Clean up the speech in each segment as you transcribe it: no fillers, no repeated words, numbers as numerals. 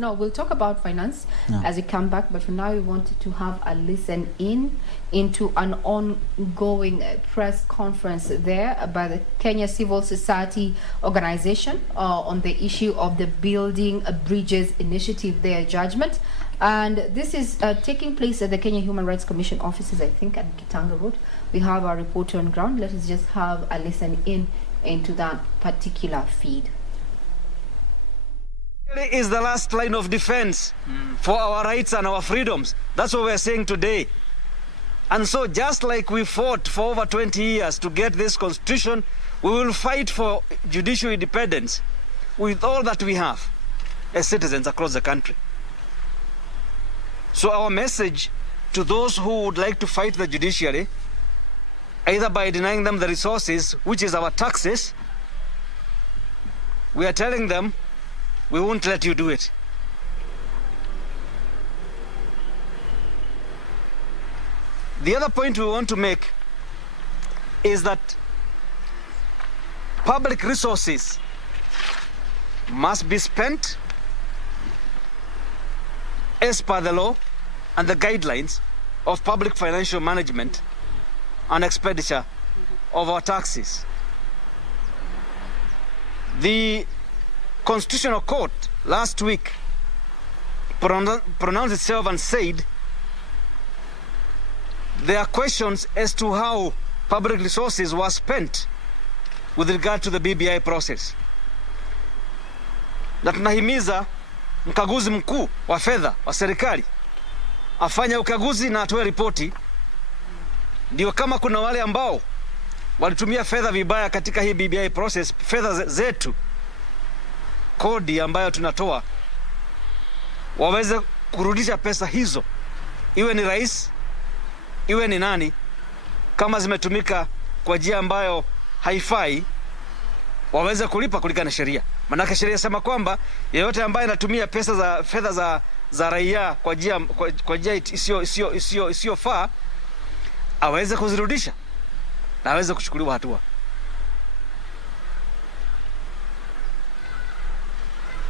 No, we'll talk about finance as we come back, but for now we wanted to have a listen into an ongoing press conference there by the Kenya Civil Society Organization on the issue of the Building Bridges Initiative, their judgment. And this is taking place at the Kenya Human Rights Commission offices, I think, at Kitanga Road. We have our reporter on ground. Let us just have a listen into that particular feed. Is the last line of defense for our rights and our freedoms. That's what we're saying today. And so just like we fought for over 20 years to get this constitution, we will fight for judicial independence with all that we have as citizens across the country. So our message to those who would like to fight the judiciary, either by denying them the resources, which is our taxes, we are telling them, we won't let you do it. The other point we want to make is that public resources must be spent as per the law and the guidelines of public financial management and expenditure of our taxes. The Constitutional Court last week pronounced itself and said there are questions as to how public resources were spent with regard to the BBI process. Na tunahimiza mkaguzi mkuu wa fedha wa serikali afanye ukaguzi na atoe ripoti, ndio kama kuna wale ambao walitumia fedha vibaya katika hii BBI process, fedha zetu, kodi ambayo tunatoa, waweze kurudisha pesa hizo, iwe ni rais, iwe ni nani, kama zimetumika kwa njia ambayo haifai, waweze kulipa kulingana na sheria. Maana sheria sema kwamba yeyote ambaye anatumia pesa za fedha za raia kwa njia isiyofaa aweze kuzirudisha na aweze kuchukuliwa hatua.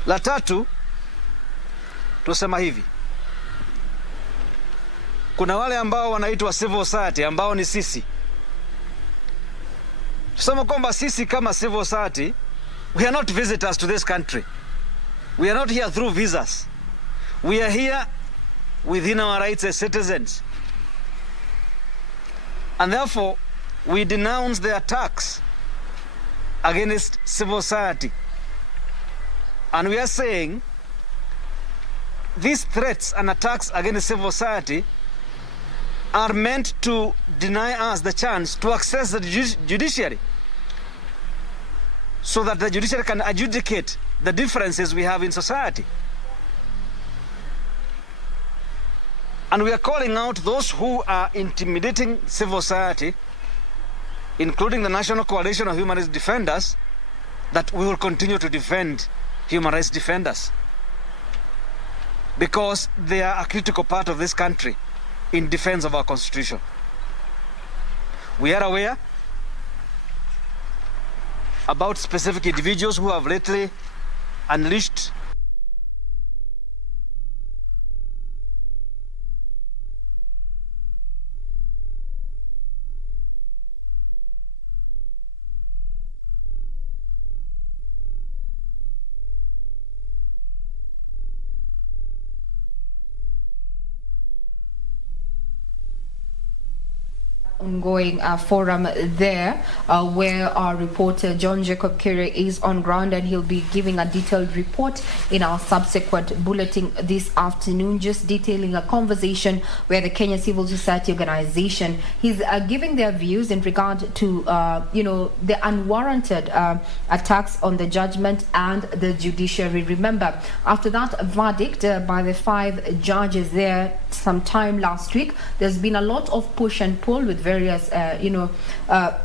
La tatu, tusema hivi, kuna wale ambao wanaitwa civil society ambao ni sisi. Tusema kwamba sisi kama civil society, we are not visitors to this country. We are not here through visas. We are here within our rights as citizens. And therefore, we denounce the attacks against civil society. And we are saying these threats and attacks against civil society are meant to deny us the chance to access the judiciary, so that the judiciary can adjudicate the differences we have in society. And we are calling out those who are intimidating civil society, including the National Coalition of Human Rights Defenders, that we will continue to defend human rights defenders, because they are a critical part of this country in defense of our constitution. We are aware about specific individuals who have lately unleashed ongoing forum there where our reporter John Jacob Kere is on ground, and he'll be giving a detailed report in our subsequent bulletin this afternoon, just detailing a conversation where the Kenya Civil Society Organization is giving their views in regard to the unwarranted attacks on the judgment and the judiciary. Remember, after that verdict by the 5 judges there sometime last week, there's been a lot of push and pull with various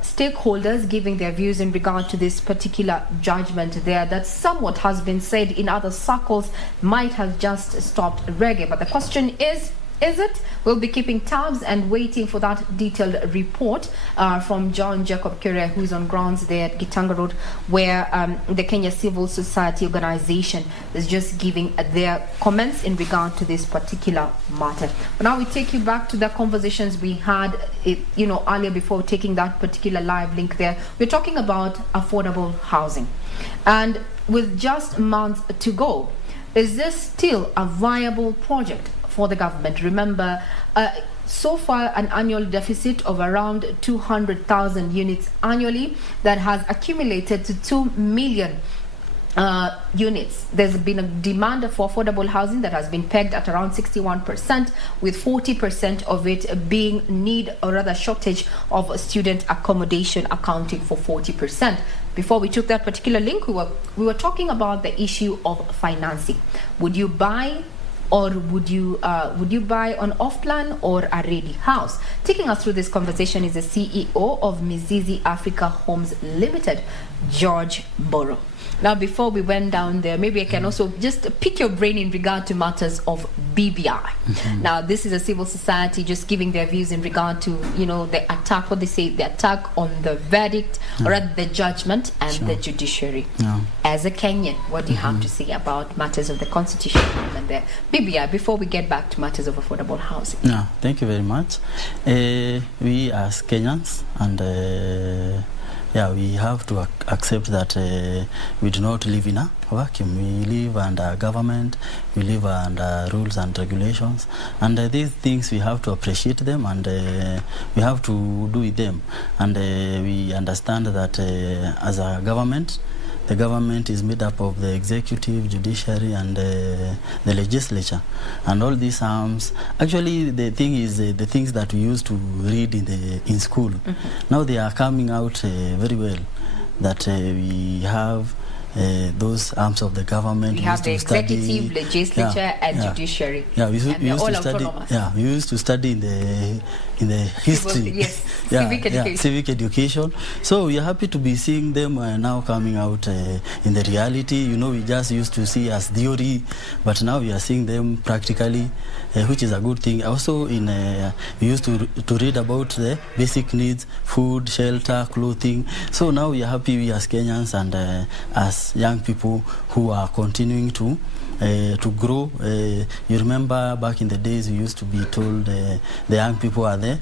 stakeholders giving their views in regard to this particular judgment there, that somewhat has been said in other circles might have just stopped reggae. But the question is, Is it? We'll be keeping tabs and waiting for that detailed report from John Jacob Kure, who is on grounds there at Gitanga Road, where the Kenya Civil Society Organization is just giving their comments in regard to this particular matter. But now we take you back to the conversations we had, earlier before taking that particular live link there. We're talking about affordable housing. And with just months to go, is this still a viable project for the government? Remember, so far an annual deficit of around 200,000 units annually that has accumulated to 2 million units. There's been a demand for affordable housing that has been pegged at around 61%, with 40% of it being need or rather shortage of student accommodation accounting for 40%. Before we took that particular link, we were talking about the issue of financing. Would you buy, or would you buy on off-plan or a ready house? Taking us through this conversation is the CEO of Mizizi Africa Homes Limited, George Mburu. Now, before we went down there, maybe I can also just pick your brain in regard to matters of BBI. Now, this is a civil society just giving their views in regard to, the attack, what they say, the attack on the verdict, or rather the judgment and the judiciary. As a Kenyan, what do you have to say about matters of the constitution and the BBI before we get back to matters of affordable housing? Thank you very much. We as Kenyans and we have to accept that we do not live in a vacuum. We live under government, we live under rules and regulations, and these things we have to appreciate them, and we have to do with them. And we understand that as a government, the government is made up of the executive, judiciary, and the legislature. And all these arms, actually the thing is the things that we used to read in school. Now they are coming out very well, that we have those arms of the government. We have the executive, legislature, and judiciary. We used to study in the history. Civic education. So we are happy to be seeing them now coming out in the reality. We just used to see as theory, but now we are seeing them practically, which is a good thing. Also, we used to read about the basic needs: food, shelter, clothing. So now we are happy, we as Kenyans and as young people who are continuing to grow. You remember back in the days we used to be told the young people are the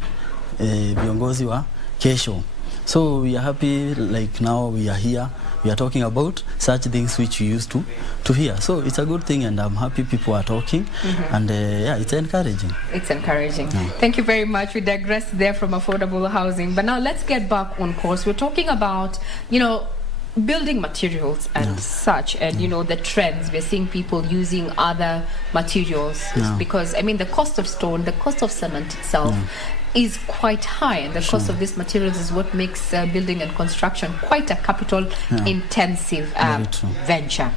viongozi wa kesho. So we are happy, like now we are here, we are talking about such things which we used to hear. So it's a good thing, and I'm happy people are talking, and it's encouraging. It's encouraging. Thank you very much. We digressed there from affordable housing, but now let's get back on course. We're talking about, building materials and such, and the trends. We're seeing people using other materials because the cost of stone, the cost of cement itself is quite high, and the cost of these materials is what makes building and construction quite a capital intensive venture.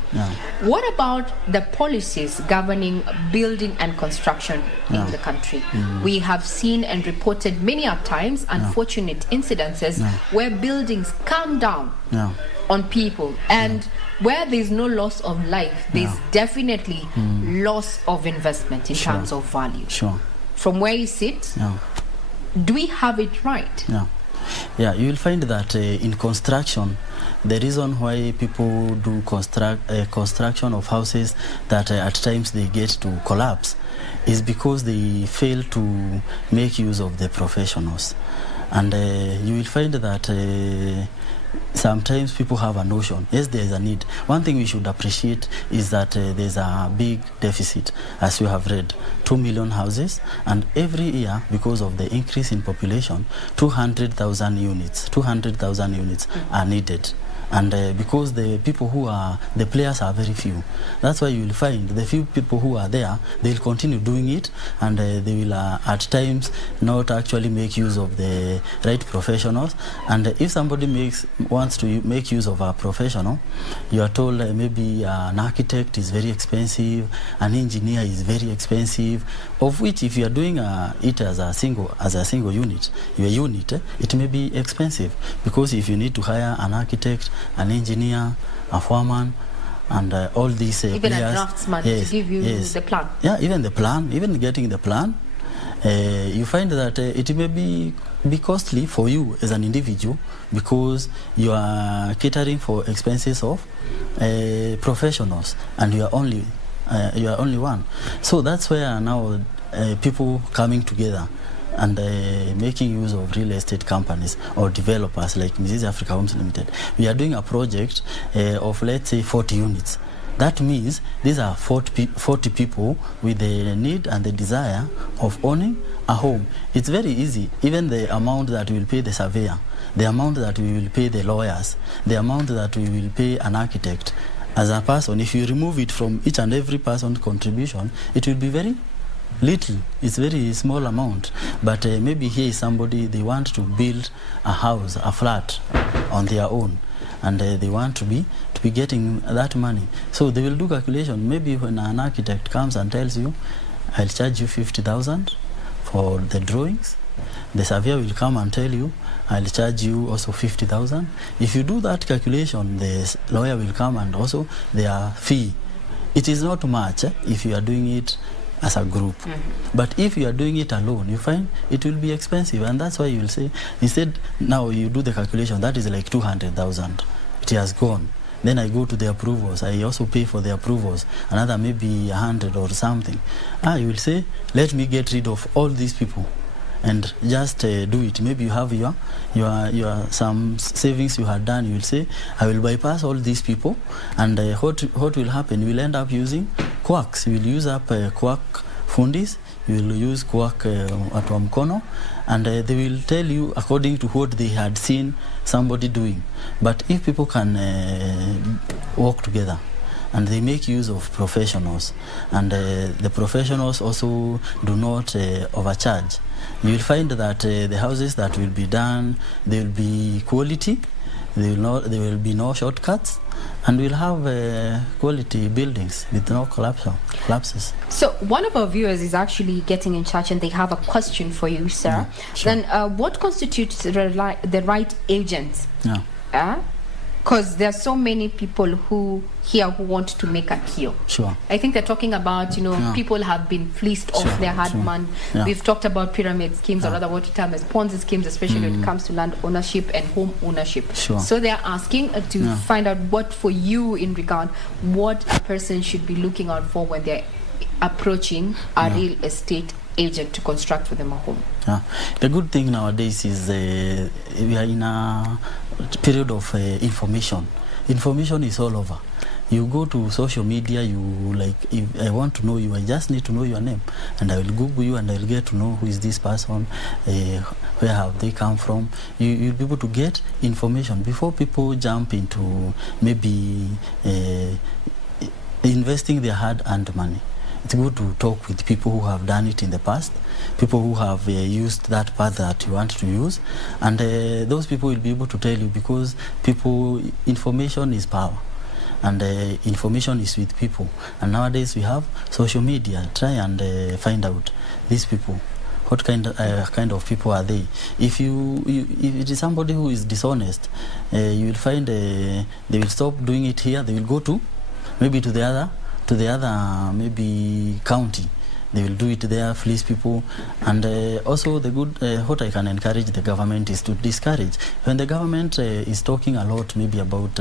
What about the policies governing building and construction in the country? We have seen and reported many a times unfortunate incidences where buildings come down on people, and where there's no loss of life, there's definitely loss of investment in terms of value. From where you sit, do we have it right? You will find that in construction, the reason why people do construction of houses that at times they get to collapse is because they fail to make use of the professionals. And you will find that sometimes people have a notion, yes, there is a need. One thing we should appreciate is that there's a big deficit, as you have read, 2 million houses, and every year, because of the increase in population, 200,000 units are needed. And because the players are very few, that's why you will find the few people who are there, they'll continue doing it, and they will at times not actually make use of the right professionals. And if somebody wants to make use of a professional, you are told maybe an architect is very expensive, an engineer is very expensive, of which if you are doing it as a single unit, your unit, it may be expensive, because if you need to hire an architect, an engineer, a foreman, and all these even players, a draftsman to give you the plan. Even the plan, even getting the plan, you find that it may be costly for you as an individual because you are catering for expenses of professionals, and you are only one. So that's where now people coming together and making use of real estate companies or developers like Mizizi Africa Homes Limited. We are doing a project of, let's say, 40 units. That means these are 40 people with the need and the desire of owning a home. It's very easy. Even the amount that we will pay the surveyor, the amount that we will pay the lawyers, the amount that we will pay an architect, as a person, if you remove it from each and every person's contribution, it will be very little. It's very small amount. But maybe here is somebody, they want to build a house, a flat on their own, and they want to be getting that money. So they will do calculation. Maybe when an architect comes and tells you, I'll charge you 50,000 for the drawings, the surveyor will come and tell you, I'll charge you also 50,000. If you do that calculation, the lawyer will come and also their fee. It is not much if you are doing it as a group. But if you are doing it alone, you find it will be expensive, and that's why you will say, instead, now you do the calculation, that is like 200,000. It has gone. Then I go to the approvals. I also pay for the approvals, another maybe 100 or something. You will say, let me get rid of all these people and just do it. Maybe you have your some savings you had done. You will say, I will bypass all these people, and what will happen? You will end up using quacks. You will use up quack fundis. You will use quack watu wa mkono, and they will tell you according to what they had seen somebody doing. But if people can work together, and they make use of professionals, and the professionals also do not overcharge, you will find that the houses that will be done, they will be quality, there will be no shortcuts, and we'll have quality buildings with no collapses. So one of our viewers is actually getting in touch, and they have a question for you, sir. Yeah, sure. Then what constitutes the right agent? Yeah. Because there are so many people who want to make a kill. Sure. I think they're talking about, people have been fleeced off their hard money. Yeah. We've talked about pyramid schemes, or rather what we term as Ponzi schemes, especially when it comes to land ownership and home ownership. Sure. So they're asking to find out what for you in regard, what a person should be looking out for when they're approaching a real estate agent to construct for them a home. Yeah. The good thing nowadays is we are in a period of information. Information is all over. You go to social media, if I want to know you, I just need to know your name, and I will Google you, and I will get to know who is this person, where have they come from. You'll be able to get information before people jump into maybe investing their hard-earned money. It's good to talk with people who have done it in the past, people who have used that path that you want to use, and those people will be able to tell you, because information is power, and information is with people. And nowadays we have social media. Try and find out these people. What kind of people are they? If it is somebody who is dishonest, you will find they will stop doing it here. They will go to maybe to the other maybe county. They will do it there, fleece people. And also the good, what I can encourage the government is to discourage. When the government is talking a lot maybe about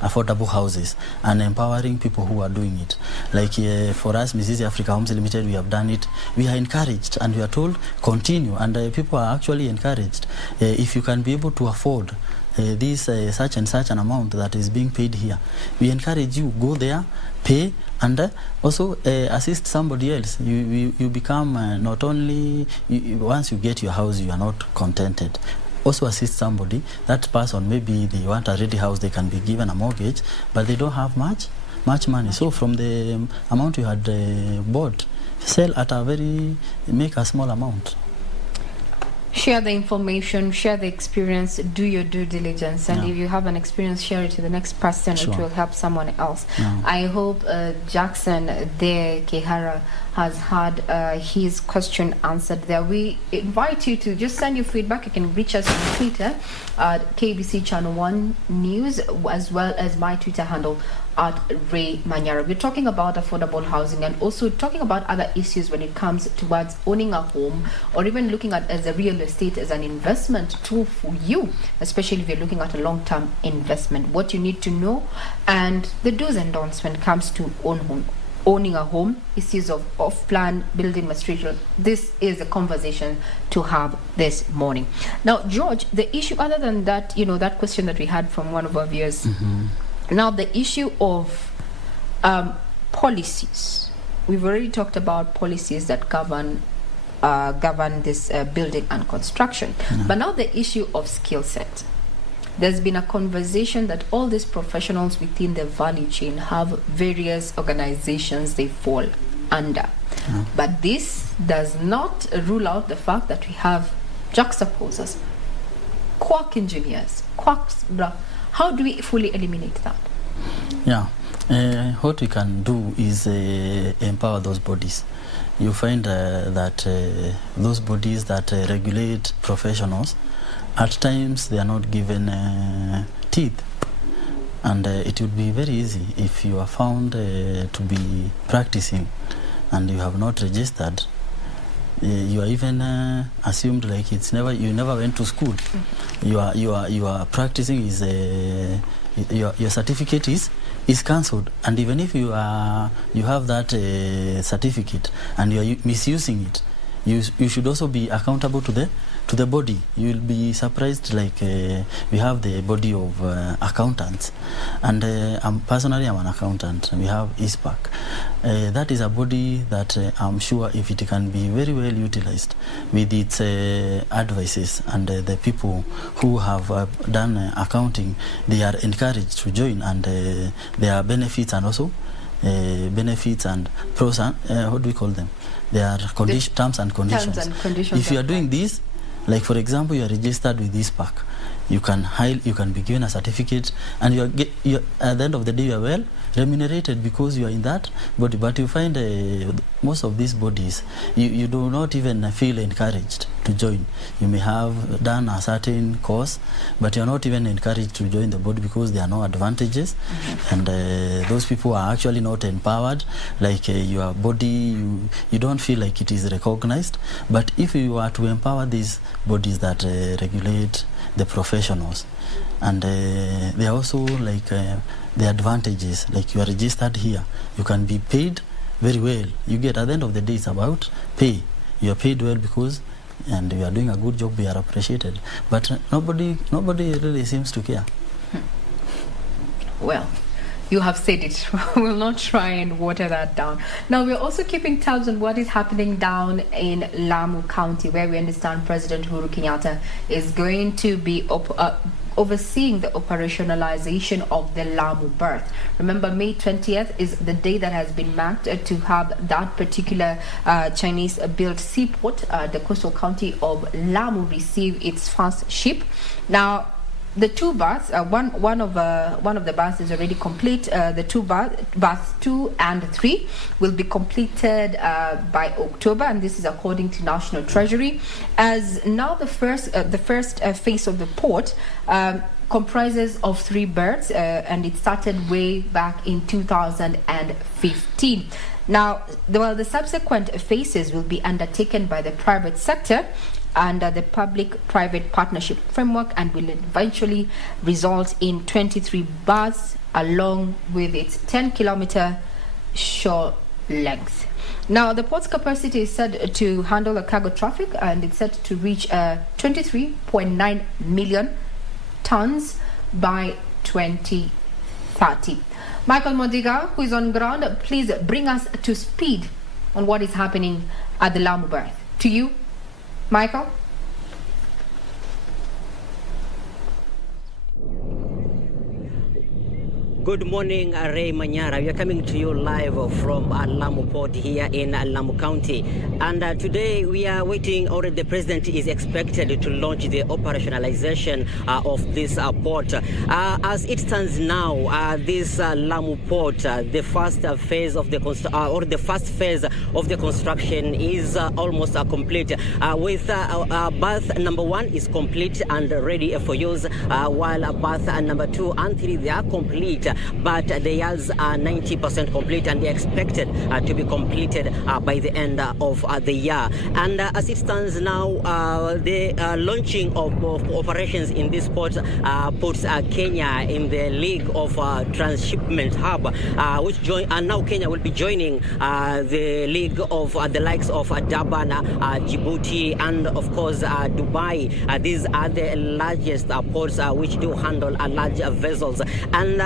affordable houses and empowering people who are doing it. Like for us, Mizizi Africa Homes Limited, we have done it. We are encouraged, and we are told continue, and people are actually encouraged. If you can be able to afford this such and such an amount that is being paid here, we encourage you, go there, pay, and also assist somebody else. You become not only, once you get your house, you are not contented. Also assist somebody. That person, maybe they want a ready house, they can be given a mortgage, but they don't have much money. So from the amount you had bought, sell at make a small amount. Share the information, share the experience, do your due diligence, and if you have an experience, share it to the next person. Sure. It will help someone else. I hope Jackson there, Kehara, has had his question answered there. We invite you to just send your feedback. You can reach us on Twitter at KBC Channel 1 News, as well as my Twitter handle at Ray Manyara. We're talking about affordable housing and also talking about other issues when it comes towards owning a home or even looking at as a real estate as an investment tool for you, especially if you're looking at a long-term investment, what you need to know and the do's and don'ts when it comes to owning a home, issues of off-plan building material. This is a conversation to have this morning. Now, George, the issue other than that, that question that we had from one of our viewers, now the issue of policies. We've already talked about policies that govern this building and construction, but now the issue of skill set. There's been a conversation that all these professionals within the value chain have various organizations they fall under. But this does not rule out the fact that we have juxtaposers, quack engineers, quacks. How do we fully eliminate that? What we can do is empower those bodies. You find that those bodies that regulate professionals, at times they are not given teeth, and it would be very easy if you are found to be practicing and you have not registered. You are even assumed like you never went to school. You are practicing is your certificate is cancelled, and even if you have that certificate and you are misusing it, you should also be accountable to the body. You will be surprised, like we have the body of accountants, and I'm an accountant, and we have ISPAC. That is a body that I'm sure if it can be very well utilized with its advices and the people who have done accounting, they are encouraged to join, and there are benefits and also benefits and pros and what do we call them? There are terms and conditions. If you are doing this, like for example, you are registered with this pack, you can be given a certificate, and you at the end of the day you are well remunerated because you are in that body. But you find most of these bodies, you do not even feel encouraged to join. You may have done a certain course, but you are not even encouraged to join the body because there are no advantages, and those people are actually not empowered. Like your body, you don't feel like it is recognized. But if you are to empower these bodies that regulate the professionals, and they are also like the advantages, like you are registered here, you can be paid very well. You get, at the end of the day, it's about pay. You are paid well because, and you are doing a good job, you are appreciated. But nobody really seems to care. Well, you have said it. We'll not try and water that down. Now, we're also keeping tabs on what is happening down in Lamu County, where we understand President Uhuru Kenyatta is going to be overseeing the operationalization of the Lamu berth. Remember, May 20th is the day that has been marked to have that particular Chinese-built seaport, the coastal county of Lamu, receive its first ship. Now, the two berths, one of the berths is already complete. The two berths 2 and 3 will be completed by October, and this is according to National Treasury. As now, the first phase of the port comprises of 3 berths, and it started way back in 2015. Now, the subsequent phases will be undertaken by the private sector under the public-private partnership framework and will eventually result in 23 berths along with its 10-kilometer shore length. Now, the port's capacity is said to handle the cargo traffic, and it's set to reach 23.9 million tons by 2030. Michael Modiga, who is on ground, please bring us to speed on what is happening at the Lamu berth. To you, Michael? Good morning, Ray Manyara. We are coming to you live from Lamu Port here in Lamu County. And today we are waiting, or the president is expected to launch the operationalization of this port. As it stands now, this Lamu Port, the first phase of the construction is almost complete. With berth number 1 is complete and ready for use, while berth number 2 and 3, they are complete. but the yards are 90% complete, and they're expected to be completed by the end of the year. And as it stands now, the launching of operations in this port puts Kenya in the league of transshipment hub, which and now Kenya will be joining the league of the likes of Durban, Djibouti, and of course Dubai. These are the largest ports which do handle large vessels. And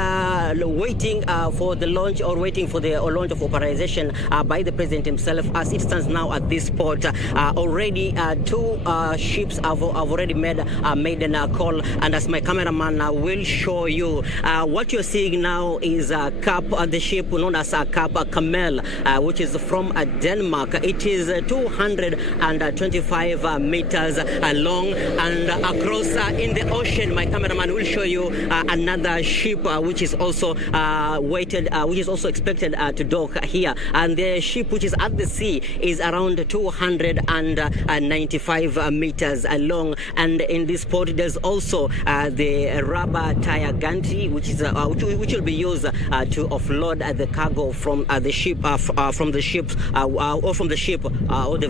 waiting for the launch, or waiting for the launch of operation by the president himself, as it stands now at this port, already two ships have already made a maiden call. And as my cameraman will show you, what you're seeing now is Cap, the ship known as Cap Camel, which is from Denmark. It is 225 meters long, and across in the ocean, my cameraman will show you another ship which is also which is also expected to dock here. And the ship which is at the sea is around 295 meters long. And in this port, there's also the rubber tire gantry, which is which will be used to offload the cargo from the ship, or from the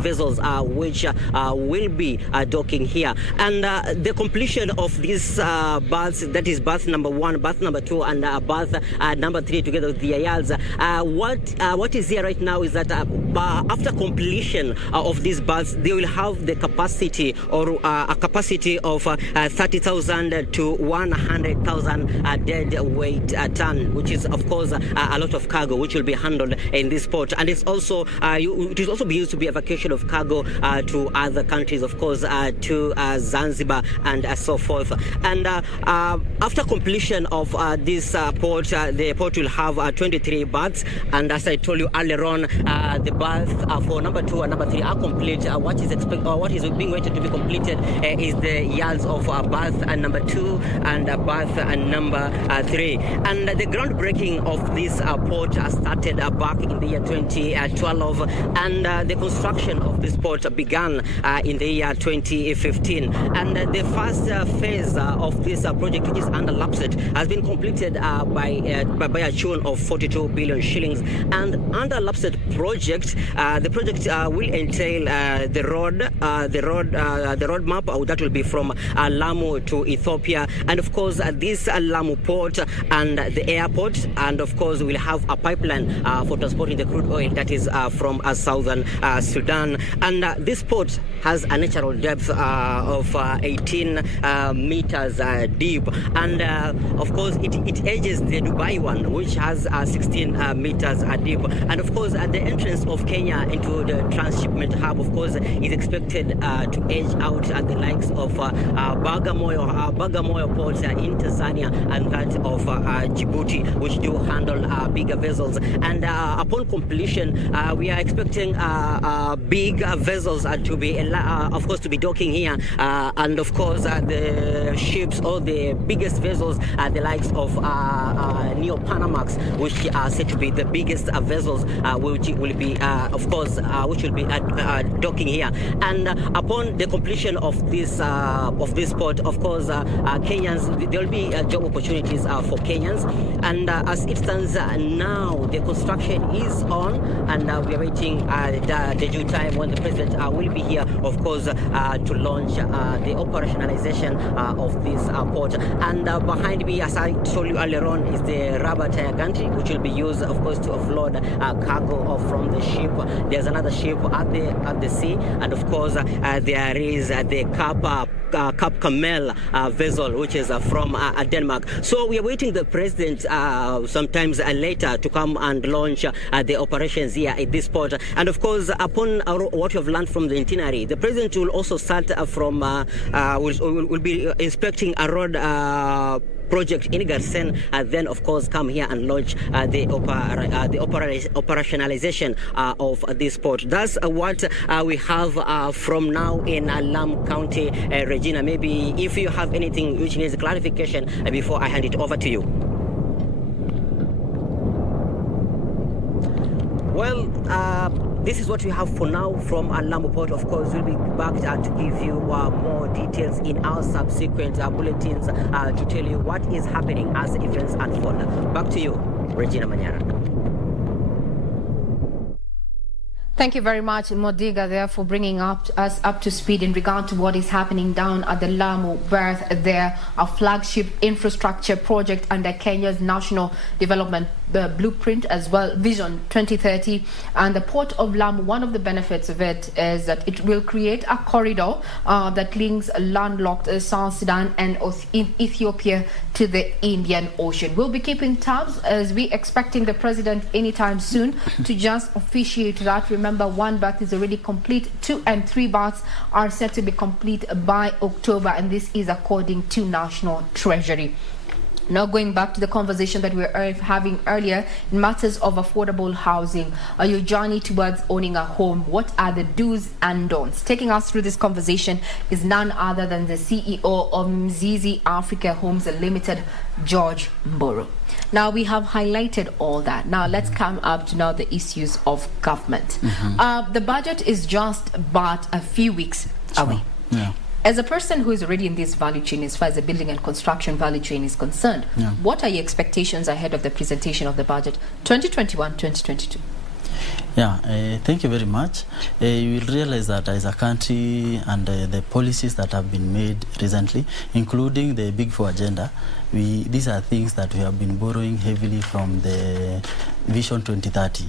vessels which will be docking here. And the completion of these berths, that is berth number 1, berth number 2, and berth number 3, together with the yards. What is here right now is that after completion of these berths, they will have the capacity, or a capacity of 30,000 to 100,000 dead weight ton, which is of course a lot of cargo which will be handled in this port. And it's also it will also be used to be evacuation of cargo to other countries, of course, to Zanzibar and so forth. And after completion of this port, the port will have 23 berths. And as I told you earlier on, the berths for number 2 and number 3 are complete. What is being waited to be completed is the yards of berth number 2 and berth number 3. And the groundbreaking of this port started back in the year 2012, and the construction of this port began in the year 2015. And the first phase of this project, which is under LAPSSET, has been completed by a tune of 42 billion shillings. And under LAPSSET project, the project will entail the road map that will be from Lamu to Ethiopia, and of course this Lamu port and the airport, and of course we'll have a pipeline for transporting the crude oil that is from southern Sudan. And this port has a natural depth of 18 meters deep, and of course it edges the Dubai one, which has 16 meters deep. And of course the entrance of Kenya into the transshipment hub, of course, is expected to edge out the likes of Bagamoyo ports in Tanzania, and that of Djibouti, which do handle bigger vessels. And upon completion, we are expecting big vessels to be, of course, to be docking here. And of course, the ships, or the biggest vessels, the likes of Neo Panamax, which are said to be the biggest vessels, which will be, of course, which will be docking here. And upon the completion of this port, of course, Kenyans, there will be job opportunities for Kenyans. And as it stands now, the construction is on, and we are waiting the due time when the president will be here, of course, to launch the operationalization of this port. And behind me, as I told you earlier on, is the rubber tire gantry, which will be used, of course, to offload cargo from the ship. There's another ship at the sea, and of course there is the Cap Camel vessel, which is from Denmark. So we are waiting the president sometimes later to come and launch the operations here at this port. And of course, upon what we have learned from the itinerary, the president will also start from will be inspecting a road project in Garsen, then of course come here and launch the operationalization of this port. That's what we have from now in Lamu County. Regina, maybe if you have anything which needs clarification before I hand it over to you. Well, this is what we have for now from Lamu Port. Of course, we'll be back to give you more details in our subsequent bulletins to tell you what is happening as events unfold. Back to you, Regina Manyara. Thank you very much, Modiga, there for bringing us up to speed in regard to what is happening down at the Lamu berth there, a flagship infrastructure project under Kenya's National Development Blueprint as well, Vision 2030. And the Port of Lamu, one of the benefits of it is that it will create a corridor that links landlocked South Sudan and Ethiopia to the Indian Ocean. We'll be keeping tabs as we expecting the president anytime soon to just officiate that. Remember, one berth is already complete. 2 and 3 berths are set to be complete by October, and this is according to National Treasury. Now going back to the conversation that we were having earlier in matters of affordable housing, your journey towards owning a home, what are the do's and don'ts? Taking us through this conversation is none other than the CEO of Mizizi Africa Homes Limited, George Mburu. Now we have highlighted all that. Now let's come up to now the issues of government. The budget is just but a few weeks away. Yeah. As a person who is already in this value chain, as far as the building and construction value chain is concerned, what are your expectations ahead of the presentation of the budget 2021-2022? Yeah, thank you very much. You will realize that as a country and the policies that have been made recently, including the Big Four agenda, these are things that we have been borrowing heavily from the Vision 2030.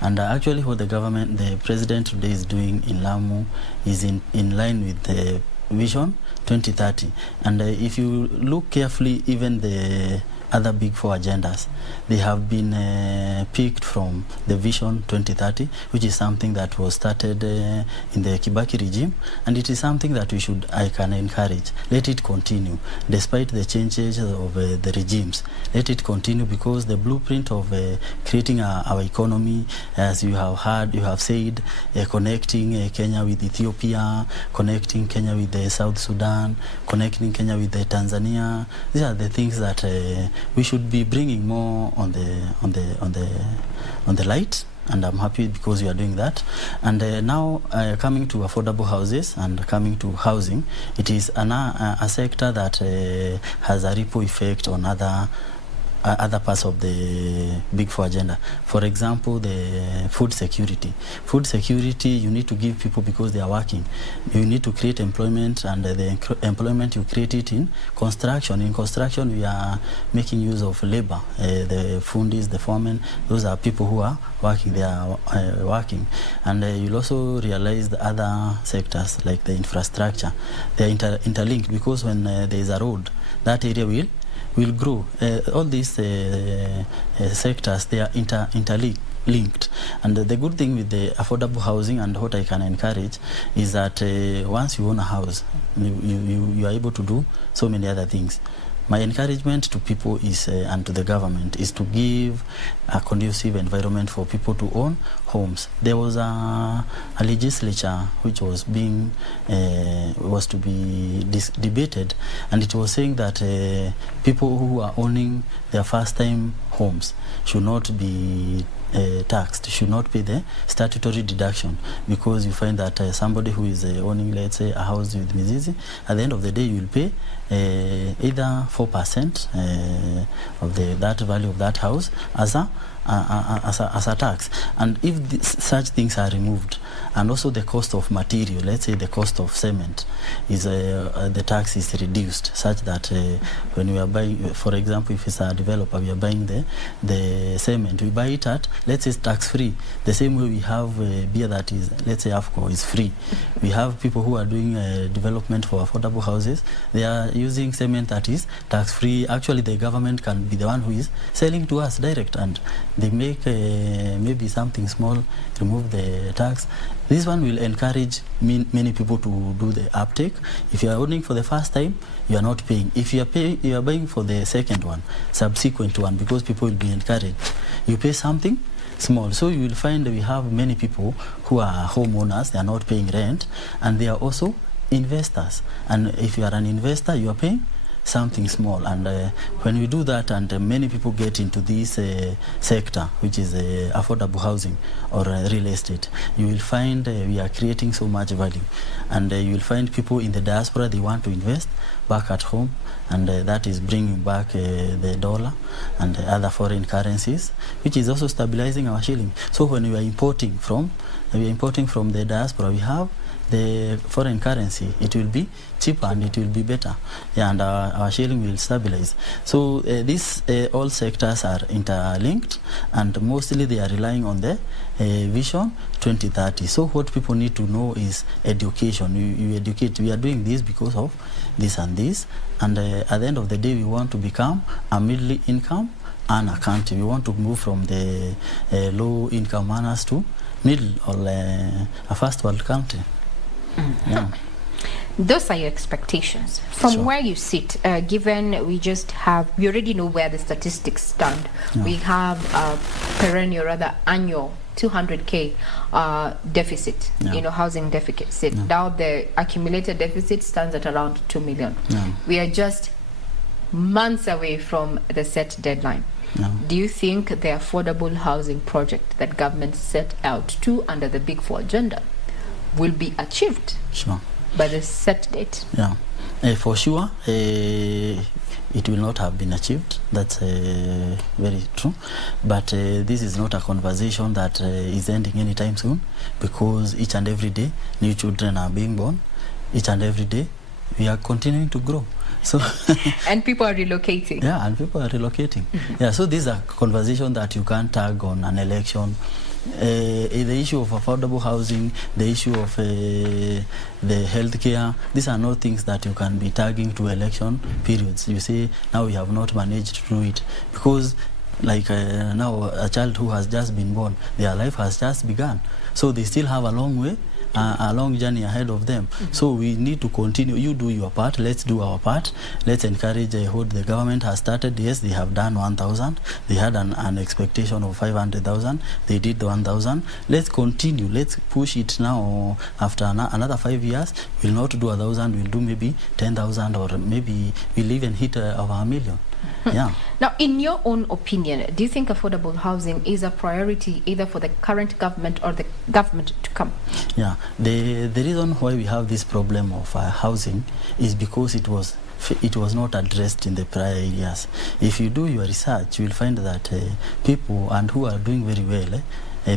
And actually what the president today is doing in Lamu is in line with the Vision 2030. And if you look carefully, even the other Big Four agendas, they have been picked from the Vision 2030, which is something that was started in the Kibaki regime, and it is something that I can encourage. Let it continue, despite the changes of the regimes. Let it continue, because the blueprint of creating our economy, as you have heard, you have said, connecting Kenya with Ethiopia, connecting Kenya with South Sudan, connecting Kenya with Tanzania. These are the things that we should be bringing more on the light, and I'm happy because you are doing that. And now coming to affordable houses and coming to housing, it is a sector that has a ripple effect on other parts of the Big Four agenda. For example, the food security. Food security, you need to give people because they are working. You need to create employment, and the employment you create it in construction. In construction, we are making use of labor. The fundis, the foremen, those are people who are working. They are working. And you'll also realize the other sectors like the infrastructure. They are interlinked, because when there is a road, that area will grow. All these sectors, they are interlinked. And the good thing with the affordable housing, and what I can encourage, is that once you own a house, you are able to do so many other things. My encouragement to people is, and to the government, is to give a conducive environment for people to own homes. There was a legislature which was to be debated, and it was saying that people who are owning their first-time homes should not be taxed, should not pay the statutory deduction, because you find that somebody who is owning, let's say, a house with Mizizi, at the end of the day you will pay either 4% of that value of that house as a tax. And if such things are removed, and also the cost of material, let's say the cost of cement, is the tax is reduced, such that when we are buying, for example, if it's a developer, we are buying the cement, we buy it at, let's say, tax free. The same way we have beer that is, let's say, AFCO is free. We have people who are doing development for affordable houses. They are using cement that is tax free. Actually, the government can be the one who is selling to us direct, and they make maybe something small, remove the tax. This one will encourage many people to do the uptake. If you are owning for the first time, you are not paying. If you are buying for the second one, subsequent one, because people will be encouraged, you pay something small. So you will find that we have many people who are homeowners, they are not paying rent, and they are also investors. And if you are an investor, you are paying something small. And when we do that, and many people get into this sector, which is affordable housing or real estate, you will find we are creating so much value. And you will find people in the diaspora, they want to invest back at home, and that is bringing back the dollar and other foreign currencies, which is also stabilizing our shilling. So when we are importing from the diaspora, we have the foreign currency, it will be cheaper and it will be better, yeah, and our shilling will stabilize. So these all sectors are interlinked, and mostly they are relying on the vision 2030. So what people need to know is education. You educate. We are doing this because of this and this, and at the end of the day, we want to become a middle income earner country. We want to move from the low income earners to middle or a first world country. Yeah. Those are your expectations from Sure. where you sit, given we already know where the statistics stand. Yeah. We have annual 200k deficit, Yeah. housing deficit. Yeah. Now the accumulated deficit stands at around 2 million. Yeah. We are just months away from the set deadline. Yeah. Do you think the affordable housing project that government set out to under the Big Four agenda will be achieved Sure. by the set date? Yeah, for sure, it will not have been achieved. That's very true. But this is not a conversation that is ending anytime soon, because each and every day new children are being born. Each and every day we are continuing to grow. So And people are relocating. yeah, and people are relocating. Yeah, so these are conversations that you can't tag on an election. The issue of affordable housing, the issue of the healthcare, these are not things that you can be tagging to election periods. You say, now we have not managed to do it, because like now a child who has just been born, their life has just begun. So they still have a long way, a long journey ahead of them. So we need to continue. You do your part, let's do our part. Let's encourage what the government has started. Yes, they have done 1,000. They had an expectation of 500,000. They did the 1,000. Let's continue. Let's push it now. After another 5 years, we'll not do 1,000. We'll do maybe 10,000, or maybe we'll even hit over 1 million. Yeah. Now, in your own opinion, do you think affordable housing is a priority either for the current government or the government to come? Yeah, the reason why we have this problem of housing is because it was not addressed in the prior years. If you do your research, you will find that people and who are doing very well,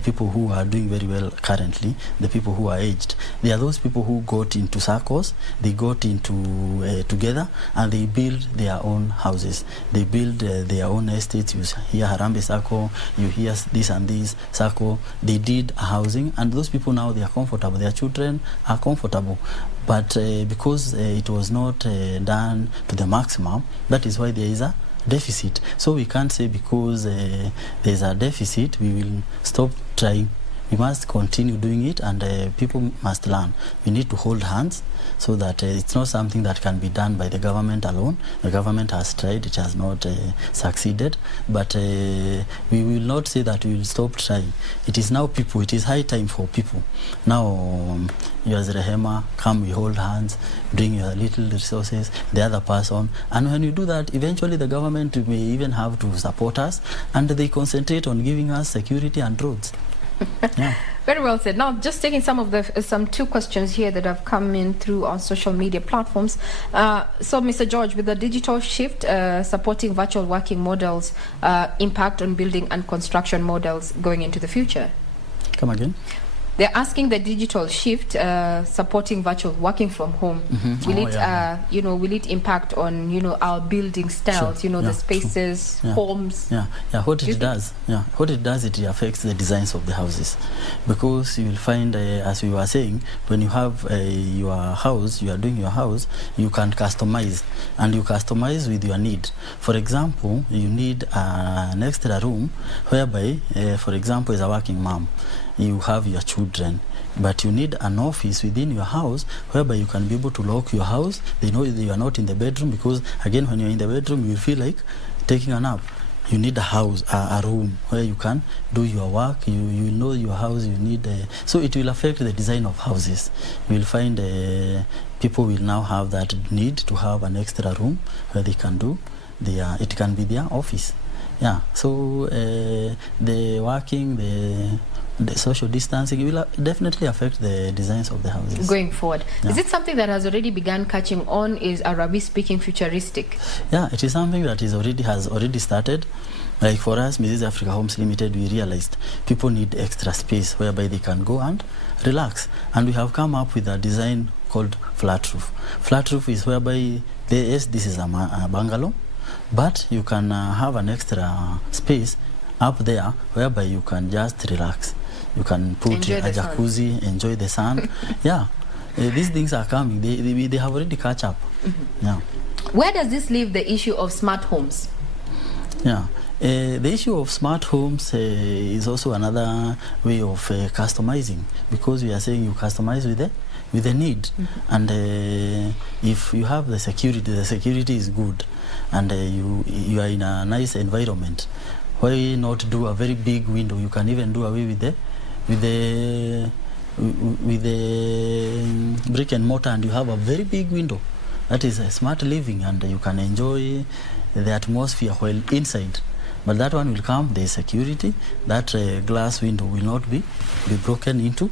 people who are doing very well currently, the people who are aged, they are those people who got into circles, they got into together, and they build their own houses. They build their own estates. You hear Harambe Circle, you hear this and this circle. They did housing, and those people now, they are comfortable. Their children are comfortable. But because it was not done to the maximum, that is why there is a deficit. So we can't say because there's a deficit we will stop trying. We must continue doing it, and people must learn. We need to hold hands, so that it's not something that can be done by the government alone. The government has tried, it has not succeeded, but we will not say that we will stop trying. It is now people, it is high time for people. Now, you as Rehema, come, we hold hands, bring your little resources, the other person, and when you do that, eventually the government may even have to support us, and they concentrate on giving us security and roads. Yeah. Very well said. Now, just taking some two questions here that have come in through our social media platforms. So, Mr. George, with the digital shift, supporting virtual working models, impact on building and construction models going into the future? Come again? They're asking the digital shift, supporting virtual working from home. Will it impact on our building styles? Sure. The spaces, homes. What it does, it affects the designs of the houses, because you will find, as we were saying, when you have your house, you are doing your house, you can customize, and you customize with your need. For example, you need an extra room whereby, for example, as a working mom, you have your children, but you need an office within your house whereby you can be able to lock your house. They know that you are not in the bedroom, because again, when you're in the bedroom, you feel like taking a nap. you need a house, a room where you can do your work. You know your house, you need so it will affect the design of houses. You will find people will now have that need to have an extra room where they can do their, it can be their office. Yeah, so the working, the social distancing will definitely affect the designs of the houses. Going forward. Yeah. Is it something that has already begun catching on? Are we speaking futuristic? Yeah, it is something that has already started. Like for us, Mizizi Africa Homes Limited, we realized people need extra space whereby they can go and relax. And we have come up with a design called flat roof. Flat roof is whereby, yes, this is a bungalow, but you can have an extra space up there whereby you can just relax. You can put a jacuzzi, enjoy the sun. Yeah, these things are coming. They have already catch up. Yeah. Where does this leave the issue of smart homes? Yeah. The issue of smart homes is also another way of customizing, because we are saying you customize with the need. And if you have the security is good, and you are in a nice environment, why not do a very big window? You can even do away with the brick and mortar, and you have a very big window. That is a smart living, and you can enjoy the atmosphere while inside. But that one will come, there is security, that glass window will not be broken into,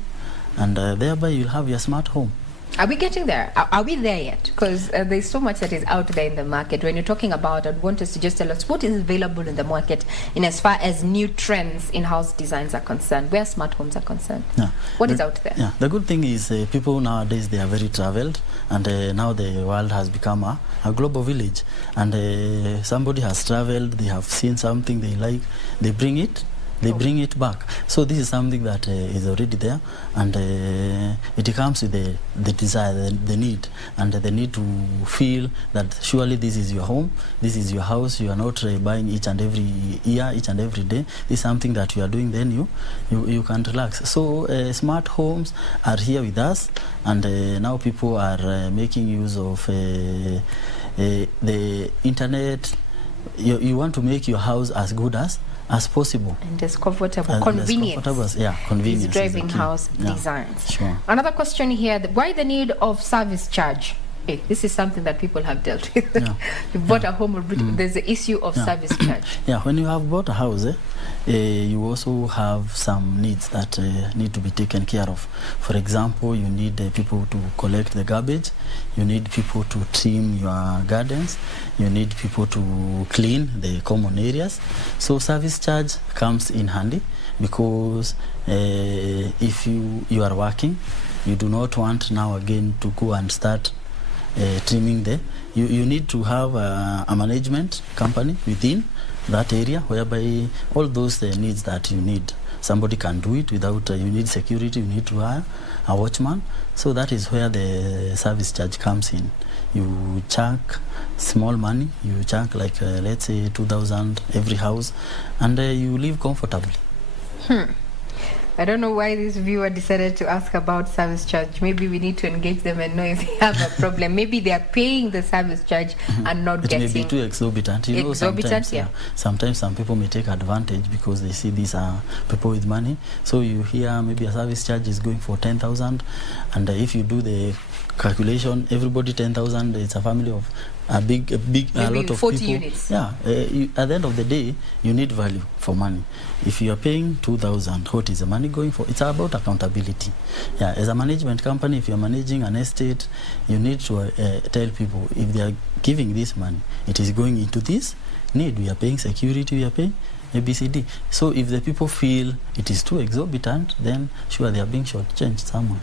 and thereby you'll have your smart home. Are we getting there? Are we there yet? Because there's so much that is out there in the market. When you're talking about, I'd want us to just tell us what is available in the market in as far as new trends in house designs are concerned, where smart homes are concerned. Yeah. What is out there? Yeah, the good thing is people nowadays, they are very traveled, and now the world has become a global village. And somebody has traveled, they have seen something they like, they bring it back. So this is something that is already there, and it comes with the desire, the need, and the need to feel that surely this is your home, this is your house. You are not buying each and every year, each and every day. This is something that you are doing, then you can relax. So smart homes are here with us, and now people are making use of the internet. You want to make your house as good as possible, and as comfortable, convenience. Yeah, convenience is driving house designs. Sure. Another question here: why the need of service charge? Hey, this is something that people have dealt with. Yeah. You bought a home, there's the issue of service charge. Yeah, when you have bought a house, you also have some needs that need to be taken care of. For example, you need people to collect the garbage, you need people to trim your gardens, you need people to clean the common areas. So service charge comes in handy, because if you are working, you do not want now again to go and start trimming you need to have a management company within that area, whereby all those needs that you need, somebody can do it without, you need security, you need to hire a watchman. So that is where the service charge comes in. You chuck small money, you chuck like let's say 2,000 every house, and you live comfortably. I don't know why this viewer decided to ask about service charge. Maybe we need to engage them and know if they have a problem. Maybe they are paying the service charge and not getting... It may be too exorbitant. You know, sometimes some people may take advantage because they see these are people with money. So you hear maybe a service charge is going for 10,000, and if you do the calculation, everybody 10,000, it's a family of a lot of 40 people. Units. Yeah, at the end of the day, you need value for money. If you are paying 2,000, what is the money going for? It's about accountability. Yeah, as a management company, if you're managing an estate, you need to tell people, if they are giving this money, it is going into this need. We are paying security, we are paying ABCD. So if the people feel it is too exorbitant, then sure, they are being shortchanged somewhere.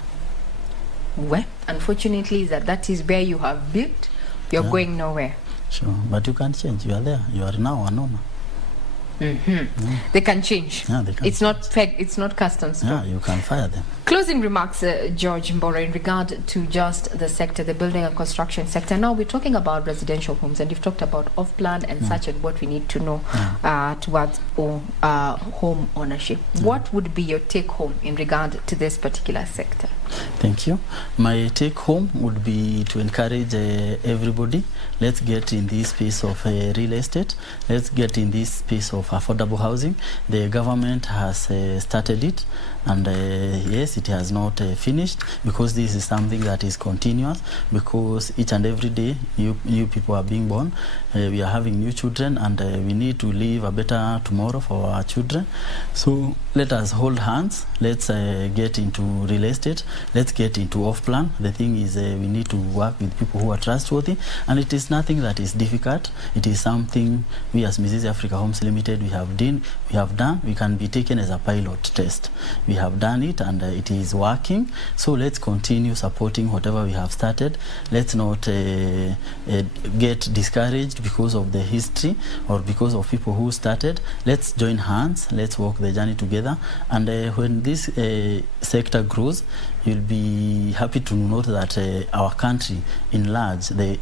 Well, unfortunately, that is where you have built. You're going nowhere. Sure, but you can't change. You are there. You are now an owner. They can change. Yeah, they can. It's not pegged. It's not cast on stone. Yeah, you can fire them. Closing remarks, George Mburu, in regard to just the sector, the building and construction sector. Now we're talking about residential homes, and you've talked about off-plan and such, and what we need to know towards home ownership. What would be your take-home in regard to this particular sector? Thank you. My take home would be to encourage everybody. Let's get in this space of real estate. Let's get in this space of affordable housing. The government has started it, and yes, it has not finished, because this is something that is continuous, because each and every day new people are being born. We are having new children, and we need to leave a better tomorrow for our children. So let us hold hands. Let's get into real estate. Let's get into off-plan. The thing is, we need to work with people who are trustworthy, and it is nothing that is difficult. It is something we as Mizizi Africa Homes Limited we have done. We can be taken as a pilot test. We have done it, and it is working. So let's continue supporting whatever we have started. Let's not get discouraged because of the history or because of people who started. Let's join hands. Let's walk the journey together. And when this sector grows, you'll be happy to note that our country in large, the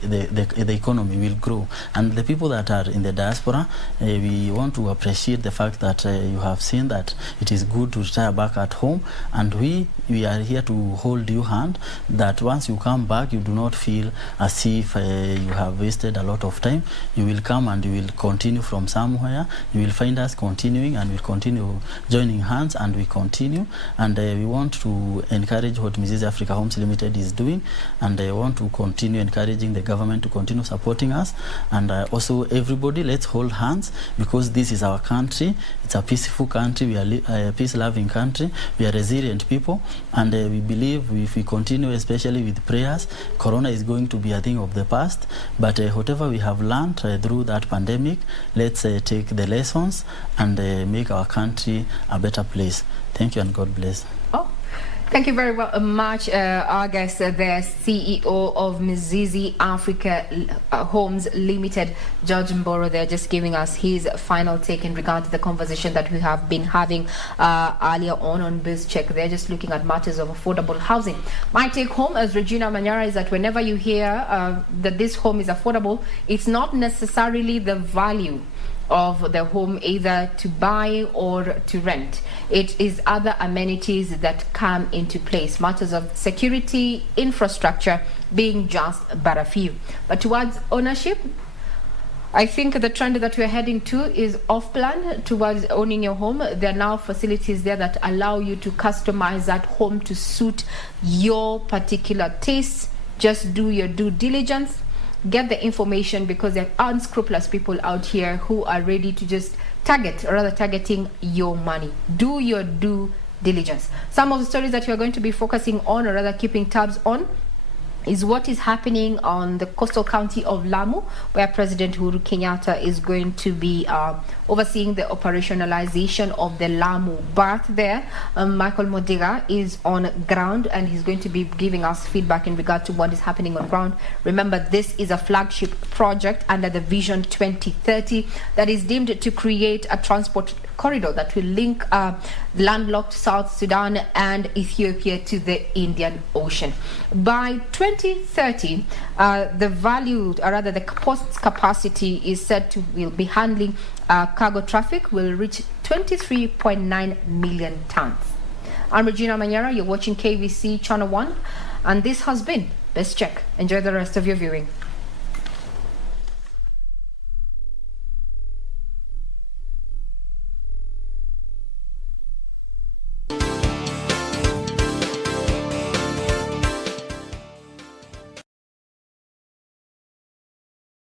economy will grow. And the people that are in the diaspora, we want to appreciate the fact that you have seen that it is good to retire back at home, and we are here to hold you hand, that once you come back, you do not feel as if you have wasted a lot of time. You will come and you will continue from somewhere. You will find us continuing, and we'll continue joining hands, and we continue. And we want to encourage what Mizizi Africa Homes Limited is doing, and I want to continue encouraging the government to continue supporting us. And also everybody, let's hold hands, because this is our country. It's a peaceful country. We are a peace-loving country. We are resilient people, and we believe if we continue, especially with prayers, Corona is going to be a thing of the past. But whatever we have learned through that pandemic, let's take the lessons and make our country a better place. Thank you, and God bless. Thank you very much, our guest, the CEO of Mizizi Africa Homes Limited, George Mburu. They're just giving us his final take in regard to the conversation that we have been having earlier on Biz Check. They're just looking at matters of affordable housing. My take home as Regina Manyara is that whenever you hear that this home is affordable, it's not necessarily the value of the home either to buy or to rent. It is other amenities that come into place, matters of security, infrastructure being just but a few. But towards ownership, I think the trend that we're heading to is off-plan towards owning your home. There are now facilities there that allow you to customize that home to suit your particular tastes. Just do your due diligence. Get the information, because there are unscrupulous people out here who are ready to just targeting your money. Do your due diligence. Some of the stories that we are going to be focusing on, or rather keeping tabs on, is what is happening on the coastal county of Lamu, where President Uhuru Kenyatta is going to be overseeing the operationalization of the Lamu berth there. Michael Modiga is on ground, and he's going to be giving us feedback in regard to what is happening on ground. Remember, this is a flagship project under the Vision 2030 that is deemed to create a transport corridor that will link landlocked South Sudan and Ethiopia to the Indian Ocean. By 2030, the value, or rather the port capacity, is said to will be handling cargo traffic will reach 23.9 million tons. I'm Regina Manyara. You're watching KBC Channel 1, and this has been Biz Check. Enjoy the rest of your viewing.